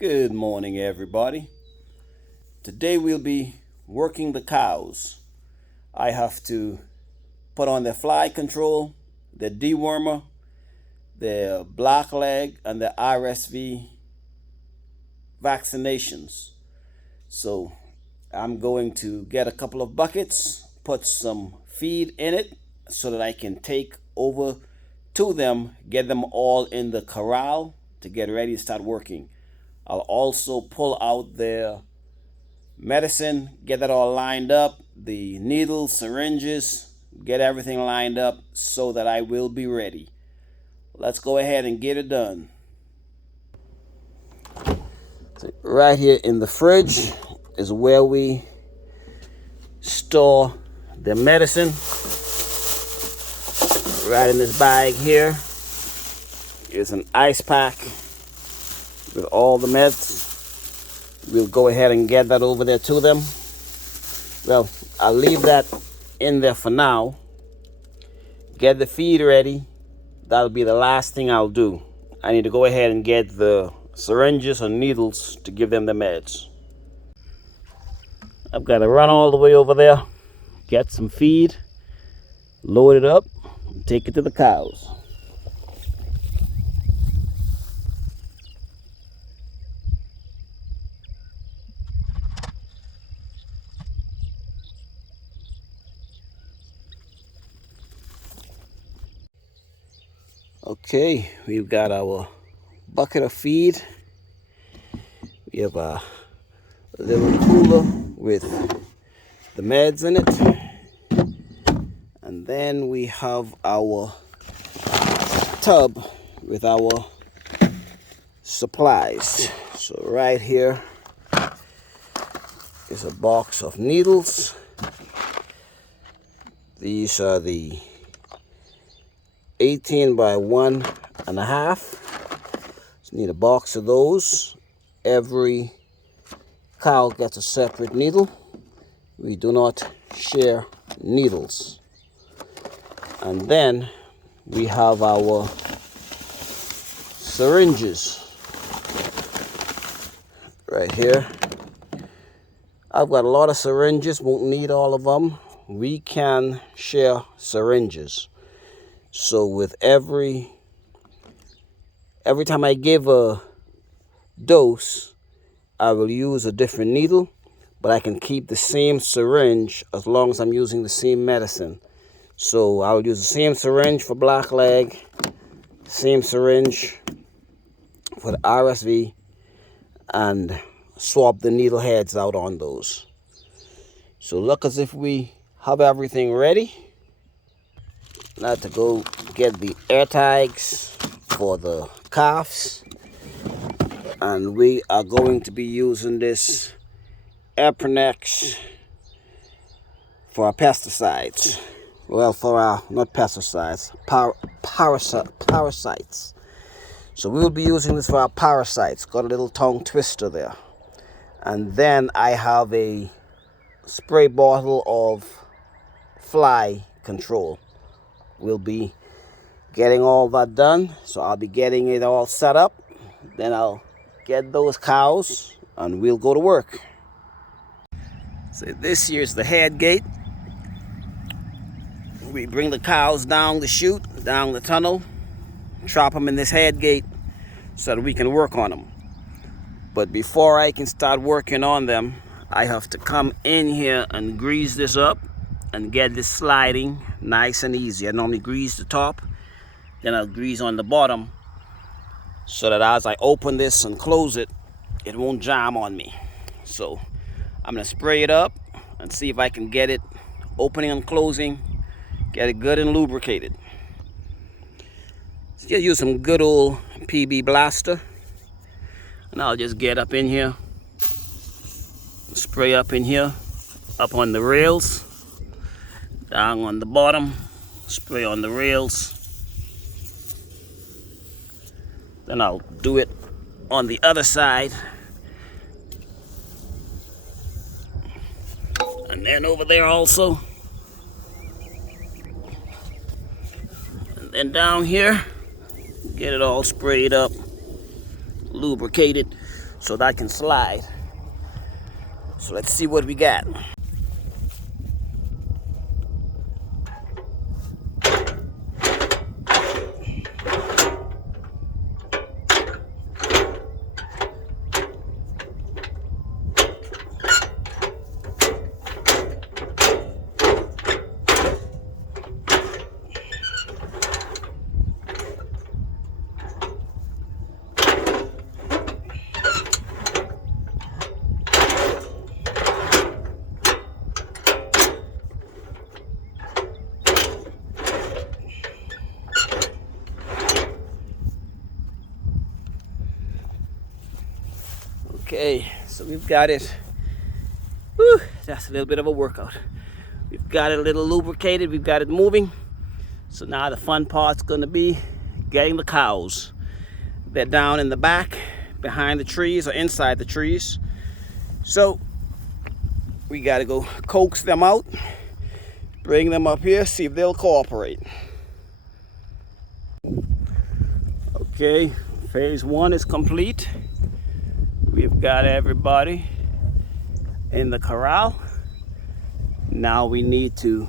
Good morning, everybody. Today we'll be working the cows. I have to put on the fly control, the dewormer, the black leg, and the RSV vaccinations. So I'm going to get a couple of buckets, put some feed in it so that I can take over to them, get them all in the corral to get ready to start working. I'll also pull out their medicine, get that all lined up, the needles, syringes, get everything lined up so that I will be ready. Let's go ahead and get it done. So right here in the fridge is where we store the medicine. Right in this bag here is an ice pack with all the meds. We'll go ahead and get that over there to them. Well, I'll leave that in there for now. Get the feed ready. That'll be the last thing I'll do. I need to go ahead and get the syringes and needles to give them the meds. I've got to run all the way over there, get some feed, load it up, and take it to the cows. Okay, we've got our bucket of feed. We have a little cooler with the meds in it. And then we have our tub with our supplies. So right here is a box of needles. These are the 18 by 1.5. So need a box of those. Every cow gets a separate needle. We do not share needles. And then we have our syringes right here. I've got a lot of syringes, won't need all of them. We can share syringes. So with every time I give a dose, I will use a different needle, but I can keep the same syringe as long as I'm using the same medicine. So I'll use the same syringe for black leg, same syringe for the RSV, and swap the needle heads out on those. So look as if we have everything ready. Now to go get the air tags for the calves, and we are going to be using this Airpronex for our pesticides. Well, for our, not pesticides, parasites. So we will be using this for our parasites. Got a little tongue twister there. And then I have a spray bottle of fly control. We'll be getting all that done. So I'll be getting it all set up. Then I'll get those cows and we'll go to work. So this here's the head gate. We bring the cows down the chute, down the tunnel, trap them in this head gate so that we can work on them. But before I can start working on them, I have to come in here and grease this up and get this sliding nice and easy. I normally grease the top, then I'll grease on the bottom so that as I open this and close it, it won't jam on me. So I'm gonna spray it up and see if I can get it opening and closing, get it good and lubricated. So just use some good old PB blaster, and I'll just get up in here, spray up in here, up on the rails, down on the bottom, spray on the rails. Then I'll do it on the other side. And then over there also. And then down here, get it all sprayed up, lubricated so that can slide. So let's see what we got. Okay, so we've got it. Whew, that's a little bit of a workout. We've got it a little lubricated, we've got it moving. So now the fun part's gonna be getting the cows. They're down in the back, behind the trees or inside the trees. So we gotta go coax them out, bring them up here, see if they'll cooperate. Okay, phase one is complete. We've got everybody in the corral. Now we need to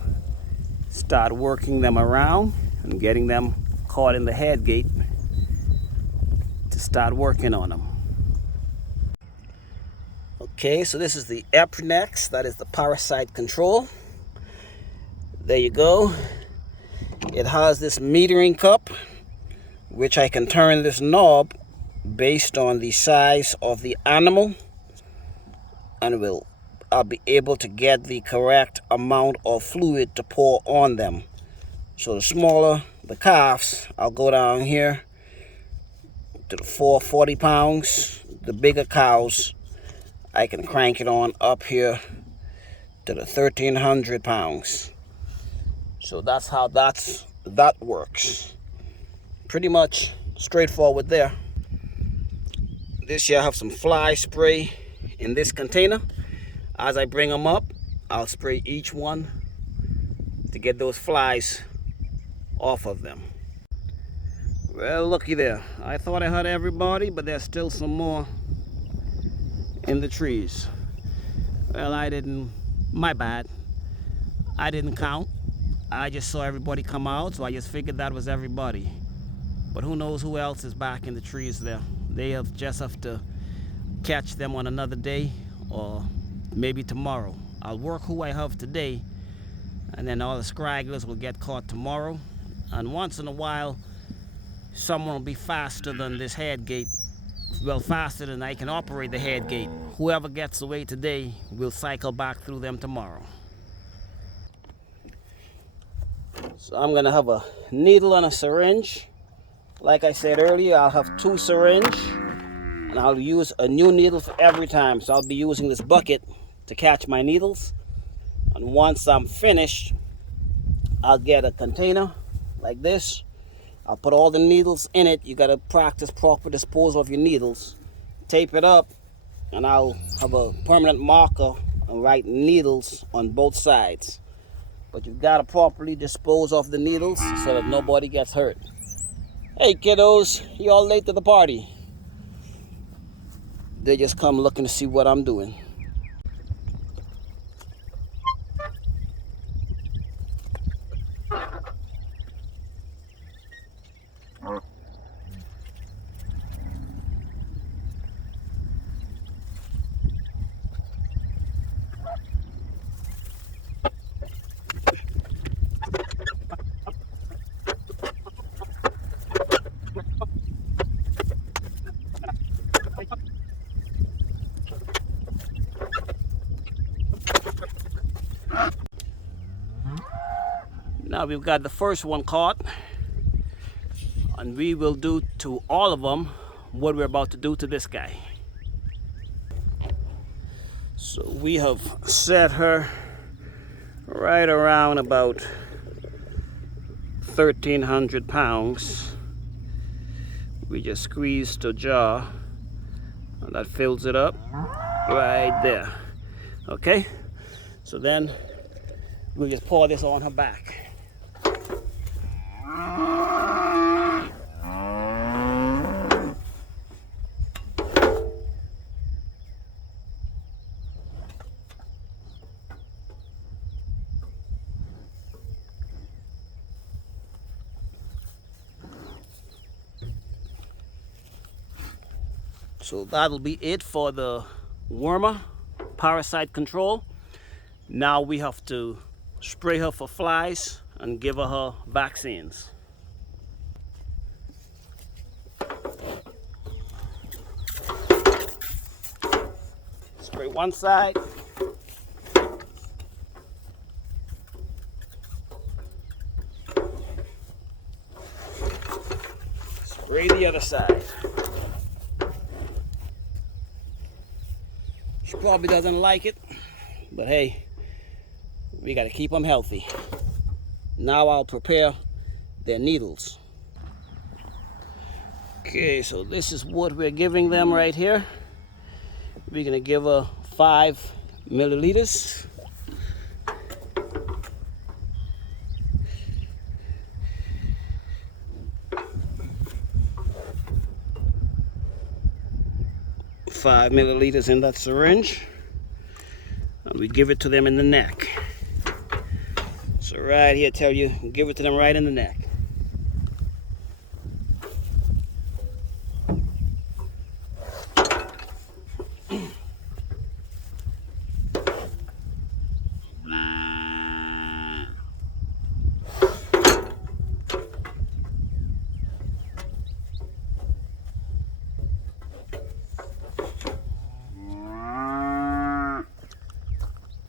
start working them around and getting them caught in the head gate to start working on them. Okay, so this is the Eprinex, that is the parasite control. There you go. It has this metering cup, which I can turn this knob based on the size of the animal, and I'll be able to get the correct amount of fluid to pour on them. So the smaller the calves, I'll go down here to the 440 pounds. The bigger cows, I can crank it on up here to the 1300 pounds. So that's how that works. Pretty much straightforward there. This year I have some fly spray in this container. As I bring them up, I'll spray each one to get those flies off of them. Well, looky there. I thought I had everybody, but there's still some more in the trees. Well, my bad. I didn't count. I just saw everybody come out, so I just figured that was everybody. But who knows who else is back in the trees there. They just have to catch them on another day or maybe tomorrow. I'll work who I have today, and then all the scragglers will get caught tomorrow. And once in a while, someone will be faster than this head gate. Well, faster than I can operate the head gate. Whoever gets away today will cycle back through them tomorrow. So I'm gonna have a needle and a syringe. Like I said earlier, I'll have 2 syringes, and I'll use a new needle for every time. So I'll be using this bucket to catch my needles. And once I'm finished, I'll get a container like this. I'll put all the needles in it. You gotta practice proper disposal of your needles. Tape it up, and I'll have a permanent marker and write needles on both sides. But you've gotta properly dispose of the needles so that nobody gets hurt. Hey kiddos, you all late to the party? They just come looking to see what I'm doing. Now we've got the first one caught, and we will do to all of them what we're about to do to this guy. So we have set her right around about 1,300 pounds. We just squeezed the jar, and that fills it up right there. Okay, so then we'll just pour this on her back. So that'll be it for the wormer parasite control. Now we have to spray her for flies and give her vaccines. Spray one side. Spray the other side. She probably doesn't like it, but hey, we gotta keep them healthy. Now I'll prepare their needles. Okay, so this is what we're giving them right here. We're gonna give her 5 milliliters. Five milliliters in that syringe, and we give it to them in the neck. So right here, tell you, give it to them right in the neck.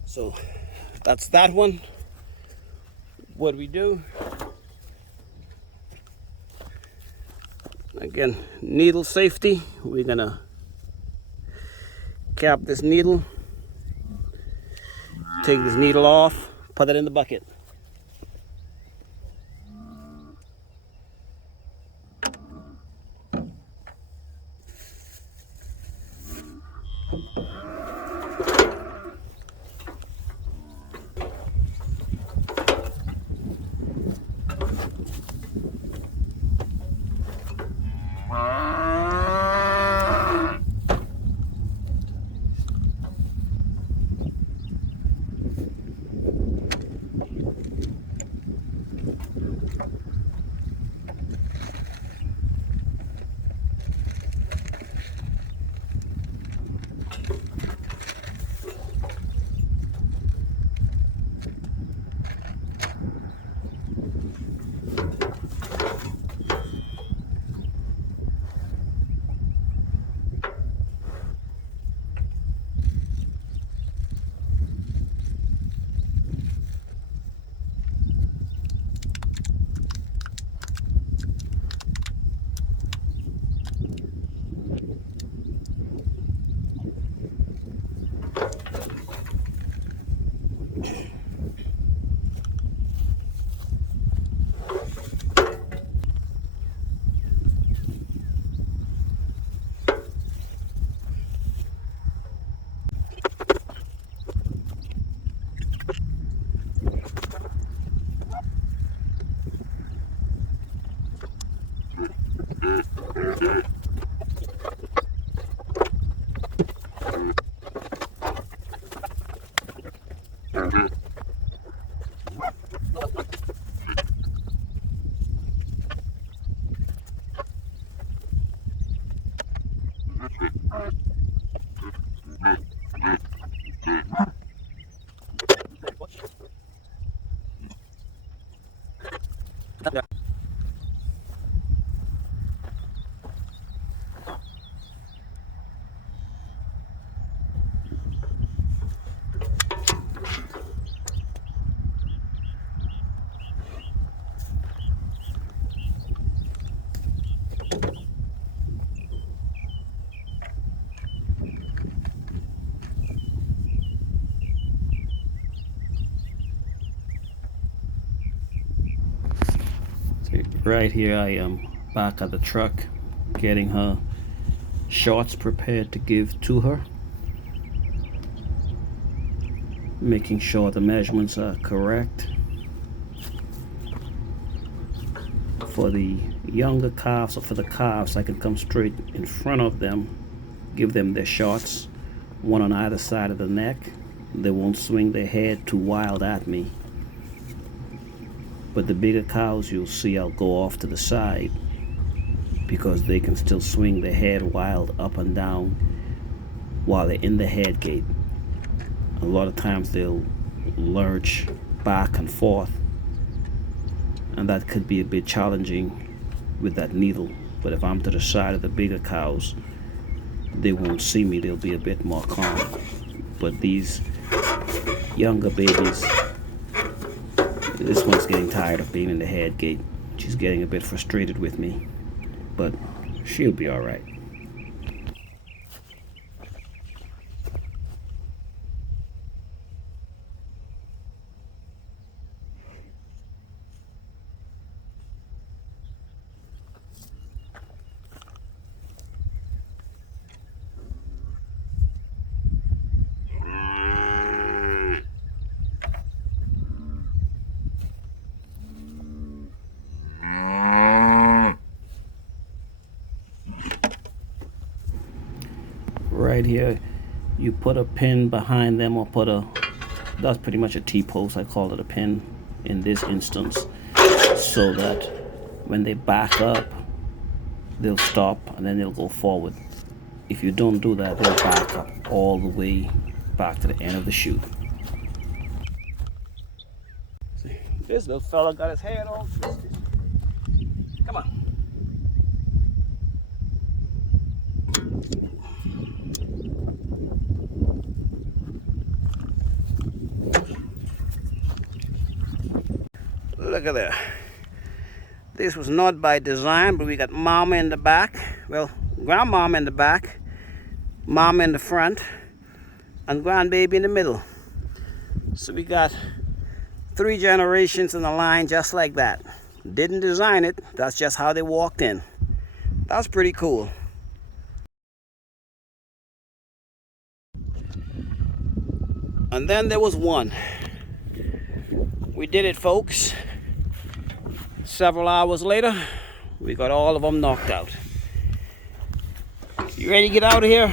So that's that one. What we do, again, needle safety. We're gonna cap this needle, take this needle off, put it in the bucket. Right here I am back at the truck getting her shots prepared to give to her, making sure the measurements are correct. For the younger calves, or for the calves, I can come straight in front of them, give them their shots, one on either side of the neck. They won't swing their head too wild at me. But the bigger cows, you'll see I'll go off to the side because they can still swing their head wild up and down while they're in the head gate. A lot of times they'll lurch back and forth, and that could be a bit challenging with that needle. But if I'm to the side of the bigger cows, they won't see me, they'll be a bit more calm. But these younger babies, this one's getting tired of being in the head gate. She's getting a bit frustrated with me, but she'll be all right. Right here, you put a pin behind them, or that's pretty much a T-post, I call it a pin in this instance, so that when they back up, they'll stop and then they'll go forward. If you don't do that, they'll back up all the way back to the end of the chute. See, this little fella got his head all twisted. Come on. Look at that. This was not by design, but we got mama in the back. Well, grandmama in the back, mama in the front, and grandbaby in the middle. So we got 3 generations in a line just like that. Didn't design it, that's just how they walked in. That's pretty cool. And then there was one. We did it, folks. Several hours later, we got all of them knocked out. You ready to get out of here?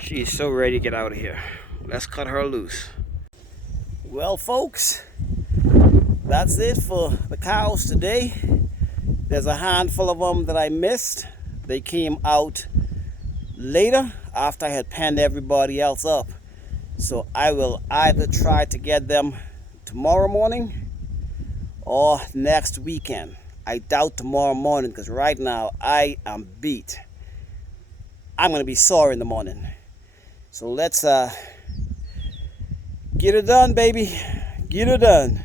She's so ready to get out of here. Let's cut her loose. Well, folks, that's it for the cows today. There's a handful of them that I missed. They came out later after I had penned everybody else up. So I will either try to get them tomorrow morning or next weekend. I doubt tomorrow morning, because right now I am beat. I'm going to be sore in the morning. So let's get it done, baby. Get it done.